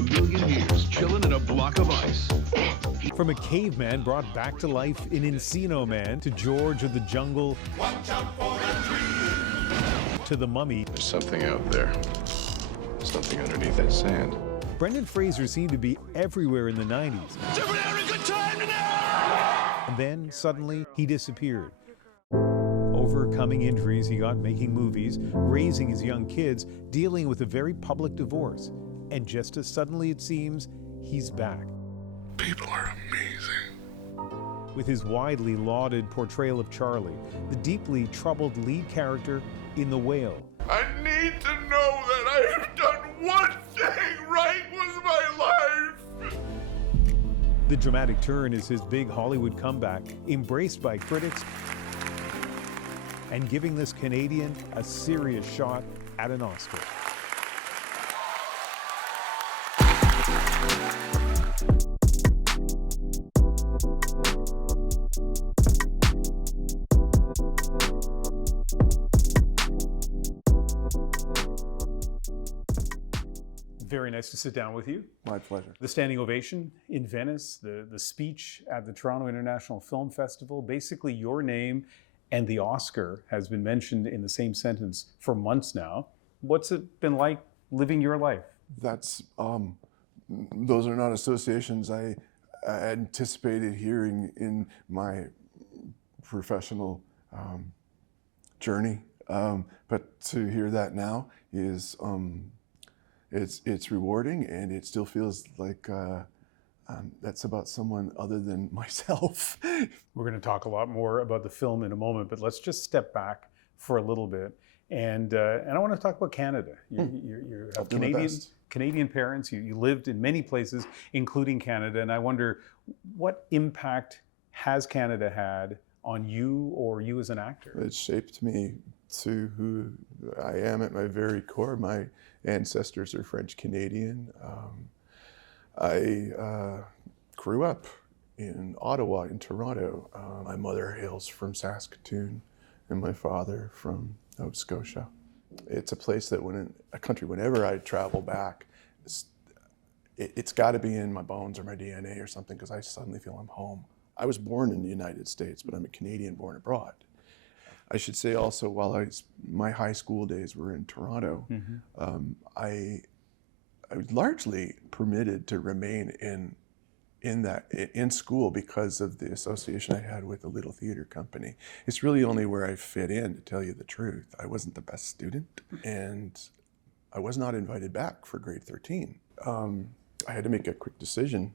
a million years, chilling in a block of ice. From a caveman brought back to life in Encino Man to George of the Jungle, Watch out for a tree. to the Mummy, There's something out there. Something underneath that sand. Brendan Fraser seemed to be everywhere in the 90s. And then, suddenly, he disappeared. Overcoming injuries he got making movies, raising his young kids, dealing with a very public divorce. And just as suddenly it seems, he's back. People are amazing. With his widely lauded portrayal of Charlie, the deeply troubled lead character in The Whale. I need to know that I have done one thing right with my life. The dramatic turn is his big Hollywood comeback, embraced by critics and giving this Canadian a serious shot at an Oscar. Very nice to sit down with you. My pleasure. The standing ovation in Venice, the speech at the Toronto International Film Festival, basically your name and the Oscar has been mentioned in the same sentence for months now. What's it been like living your life? That's those are not associations I anticipated hearing in my professional journey, but to hear that now is it's rewarding, and it still feels like that's about someone other than myself. We're going to talk a lot more about the film in a moment, but let's just step back for a little bit. And I want to talk about Canada. You have Canadian parents. You lived in many places, including Canada. And I wonder, what impact has Canada had on you or you as an actor? It shaped me to who I am at my very core. My ancestors are French Canadian. I grew up in Ottawa, in Toronto. My mother hails from Saskatoon, and my father from Nova Scotia. It's a place that whenever I travel back, it's got to be in my bones or my DNA or something, because I suddenly feel I'm home. I was born in the United States, but I'm a Canadian born abroad. I should say also, while my high school days were in Toronto, I was largely permitted to remain in school because of the association I had with the Little Theatre Company. It's really only where I fit in, to tell you the truth. I wasn't the best student, and I was not invited back for grade 13. I had to make a quick decision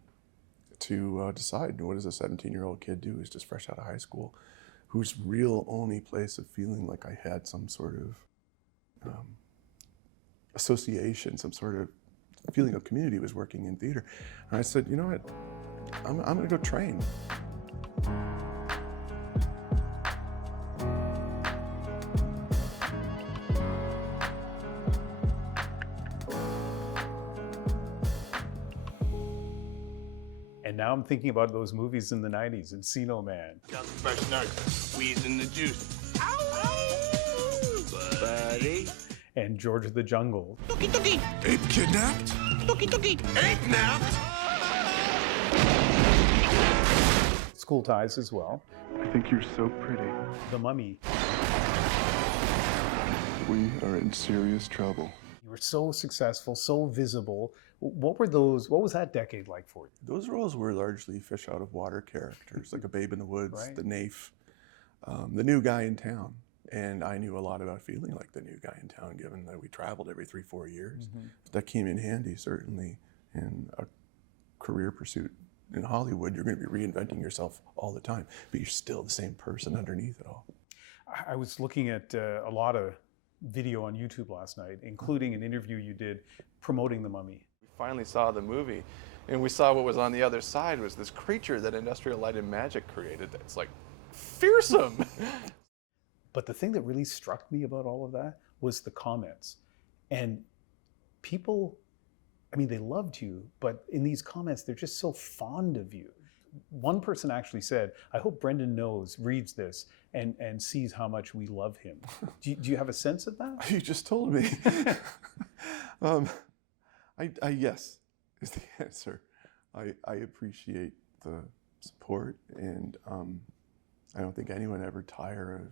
to decide, what does a 17-year-old kid do who's just fresh out of high school, whose real only place of feeling like I had some sort of association, some sort of feeling of community was working in theater. And I said, you know what, I'm gonna go train. And now I'm thinking about those movies in the 90s, Encino Man. Got some fresh nerds. Weeds in the juice. Ow! Buddy. And George of the Jungle. Tookie tookie. Ape kidnapped? Tookie tookie. Ape napped? School Ties as well. I think you're so pretty. The Mummy. We are in serious trouble. You were so successful, so visible. What was that decade like for you? Those roles were largely fish out of water characters, like a Babe in the Woods, Right. the Naif, the new guy in town. And I knew a lot about feeling like the new guy in town, given that we traveled every 3-4 years. That came in handy, certainly, in a career pursuit in Hollywood. You're going to be reinventing yourself all the time, but you're still the same person underneath it all. I was looking at a lot of video on YouTube last night, including an interview you did promoting The Mummy. We finally saw the movie, and we saw what was on the other side was this creature that Industrial Light and Magic created that's like fearsome. But the thing that really struck me about all of that was the comments. And people, I mean, they loved you, but in these comments, they're just so fond of you. One person actually said, I hope Brendan reads this and sees how much we love him. Do you have a sense of that? You just told me. Yes. is the answer. I appreciate the support, and I don't think anyone ever tire of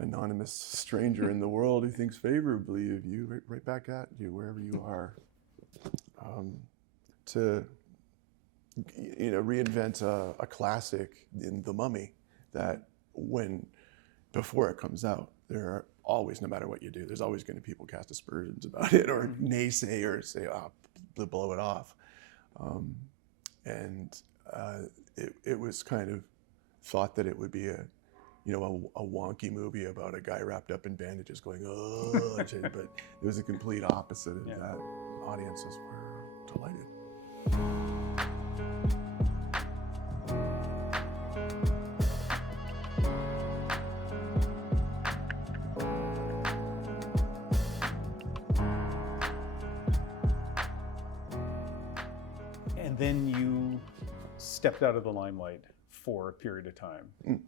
anonymous stranger in the world who thinks favorably of you, right back at you wherever you are. To reinvent a classic in The Mummy that before it comes out, there are always, no matter what you do, there's always going to be people cast aspersions about it or naysay or say, blow it off. It was kind of thought that it would be a wonky movie about a guy wrapped up in bandages going, oh, but it was a complete opposite of that. Audiences were delighted. And then you stepped out of the limelight for a period of time,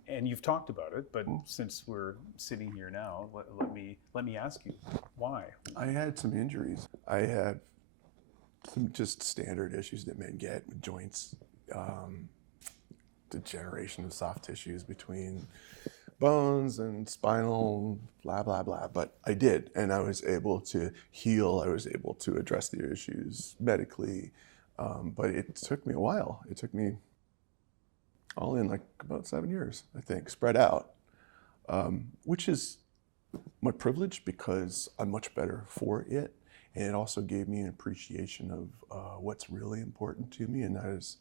and you've talked about it. But since we're sitting here now, let me ask you, why? I had some injuries. I had some just standard issues that men get with joints, degeneration of soft tissues between bones and spinal, blah, blah, blah. But I did, and I was able to heal. I was able to address the issues medically. But it took me a while. It took me all in like about 7 years, I think, spread out, which is my privilege because I'm much better for it. And it also gave me an appreciation of what's really important to me, and that is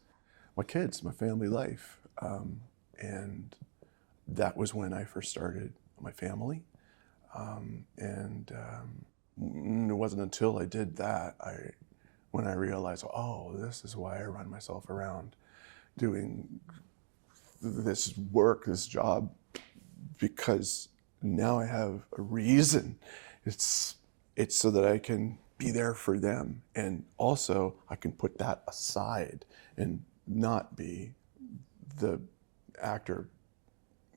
my kids, my family life. And that was when I first started my family. It wasn't until I did that when I realized, oh, this is why I run myself around doing this work, this job, because now I have a reason. It's so that I can be there for them, and also I can put that aside and not be the actor,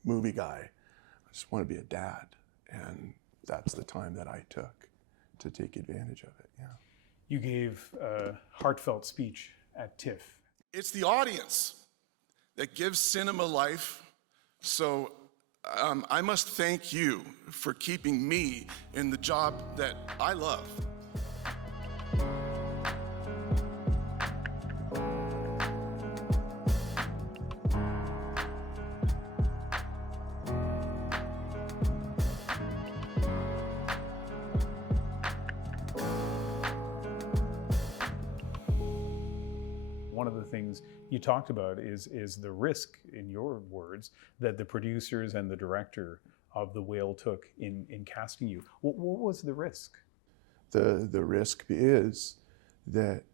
movie guy. I just want to be a dad, and that's the time that I took to take advantage of it. Yeah. You gave a heartfelt speech at TIFF. It's the audience that gives cinema life, so I must thank you for keeping me in the job that I love. One of the things you talked about is the risk, in your words, that the producers and the director of The Whale took in casting you. What was the risk? The risk is that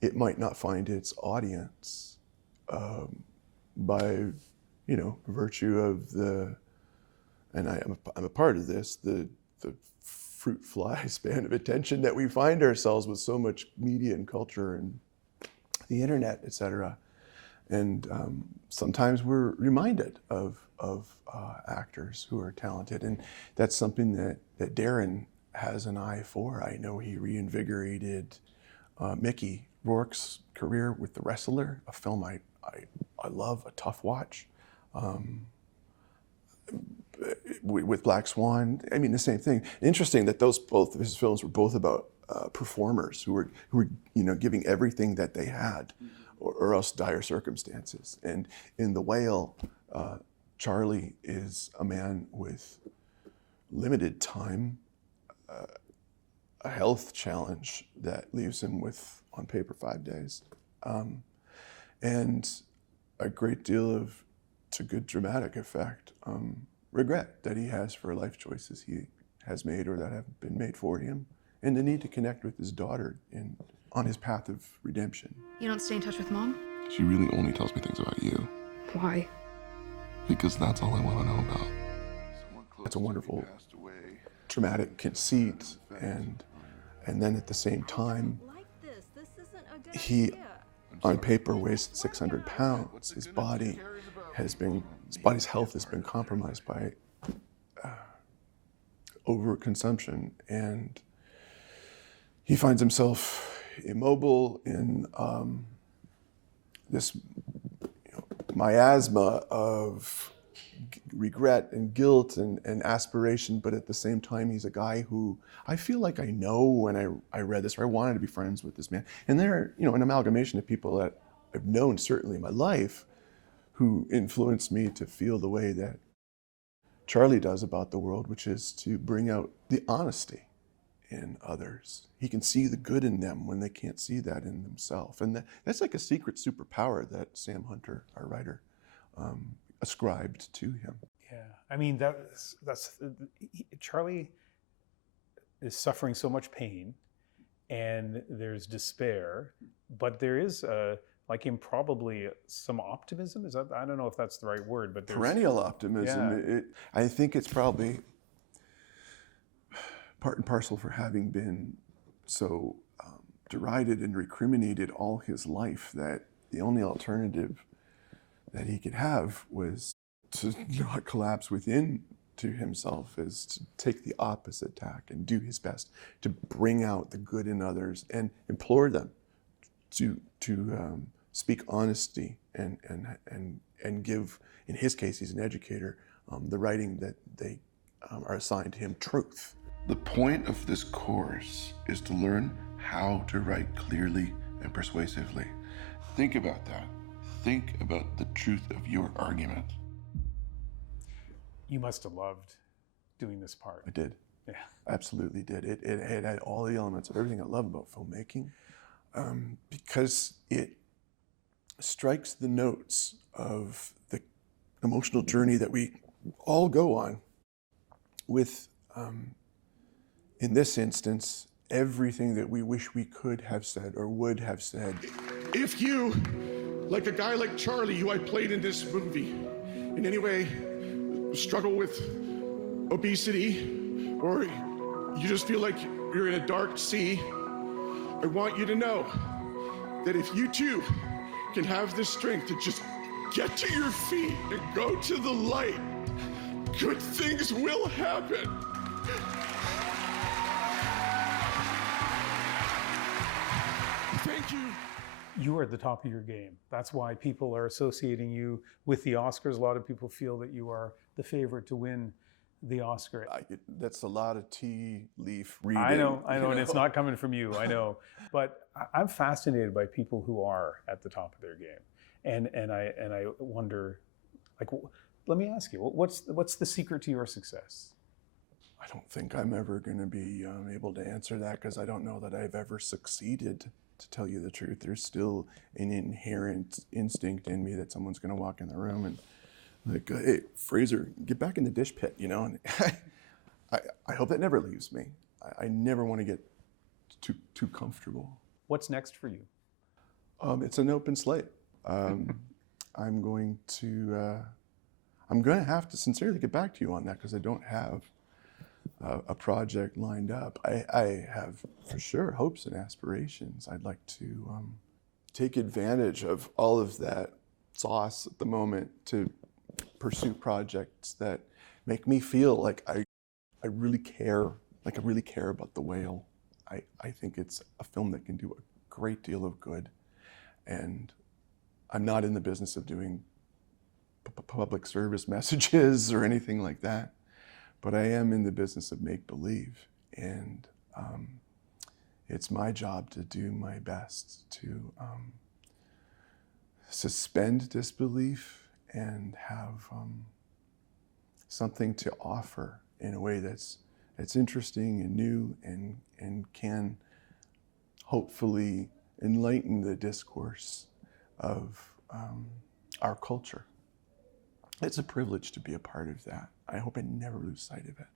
it might not find its audience by virtue of and I'm a part of this, the fruit fly span of attention that we find ourselves with so much media and culture and the internet, et cetera. And sometimes we're reminded of actors who are talented. And that's something that Darren has an eye for. I know he reinvigorated Mickey Rourke's career with The Wrestler, a film I love, a tough watch. With Black Swan, I mean, the same thing. Interesting that both his films were both about performers who were giving everything that they had, or else dire circumstances. And in The Whale, Charlie is a man with limited time, a health challenge that leaves him with, on paper, 5 days, and a great deal of, to good dramatic effect, regret that he has for life choices he has made or that have been made for him, and the need to connect with his daughter on his path of redemption. You don't stay in touch with Mom? She really only tells me things about you. Why? Because that's all I want to know about. It's a wonderful, dramatic conceit, and then at the same time, he, on paper, weighs 600 pounds. His body's health has been compromised by overconsumption, and he finds himself immobile in this miasma of regret and guilt and aspiration, but at the same time, he's a guy who I feel like I know when I read this, or I wanted to be friends with this man. And they're, an amalgamation of people that I've known certainly in my life who influenced me to feel the way that Charlie does about the world, which is to bring out the honesty in others. He can see the good in them when they can't see that in themselves. And that's like a secret superpower that Sam Hunter, our writer, ascribed to him. Yeah, I mean, Charlie is suffering so much pain, and there's despair, but there is like him probably some optimism. Is that, I don't know if that's the right word, but there's perennial optimism. Yeah. I think it's probably part and parcel for having been so derided and recriminated all his life that the only alternative that he could have was to not collapse within to himself, is to take the opposite tack and do his best to bring out the good in others and implore them to speak honesty and give, in his case, he's an educator, the writing that they are assigned to him, truth. The point of this course is to learn how to write clearly and persuasively. Think about that. Think about the truth of your argument. You must have loved doing this part. I did. Yeah. Absolutely did. It had all the elements of everything I love about filmmaking, because it strikes the notes of the emotional journey that we all go on with, in this instance, everything that we wish we could have said or would have said. If you, like a guy like Charlie, who I played in this movie, in any way struggle with obesity, or you just feel like you're in a dark sea, I want you to know that if you too can have the strength to just get to your feet and go to the light, good things will happen. Thank you. You are at the top of your game. That's why people are associating you with the Oscars. A lot of people feel that you are the favorite to win the Oscar. That's a lot of tea leaf reading. I know, and it's not coming from you, I know. But I'm fascinated by people who are at the top of their game. And I wonder, like, let me ask you, what's the secret to your success? I don't think I'm ever going to be able to answer that, because I don't know that I've ever succeeded, to tell you the truth. There's still an inherent instinct in me that someone's going to walk in the room and like, hey, Fraser, get back in the dish pit, And I hope that never leaves me. I never want to get too comfortable. What's next for you? It's an open slate. I'm going to have to sincerely get back to you on that, because I don't have a project lined up. I have for sure hopes and aspirations. I'd like to take advantage of all of that sauce at the moment to pursue projects that make me feel like I really care, like I really care about The Whale. I think it's a film that can do a great deal of good, and I'm not in the business of doing public service messages or anything like that, but I am in the business of make-believe, and it's my job to do my best to suspend disbelief and have something to offer in a way that's interesting and new and can hopefully enlighten the discourse of our culture. It's a privilege to be a part of that. I hope I never lose sight of it.